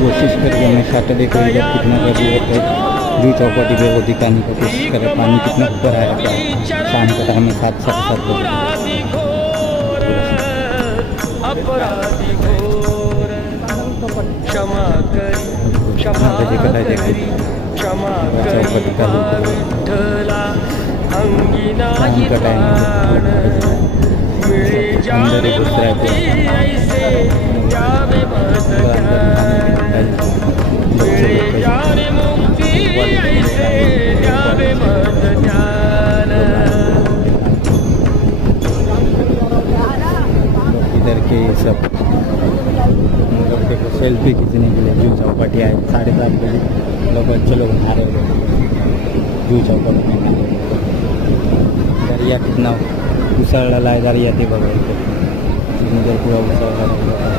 कोशिश करके मैं सैटरडे को इधर कितना कर लिया है। जू चौपाटी पे वो दिखाने की कोशिश करे पानी कितना ऊपर आया क्या। शाम का टाइम में 7-7:30 बजे चौपाटी का शाम का टाइम अंदर ही घुस रहा इधर के सब लोग देखो सेल्फी खींचने के लिए जू चौपाटी आए 7:30 बजे लोग बच्चे लोग नहा रहे हैं जू चौपाटी में। दरिया कितना उछल रहा है, दरिया थी बगल पे पूरा उछल रहा है।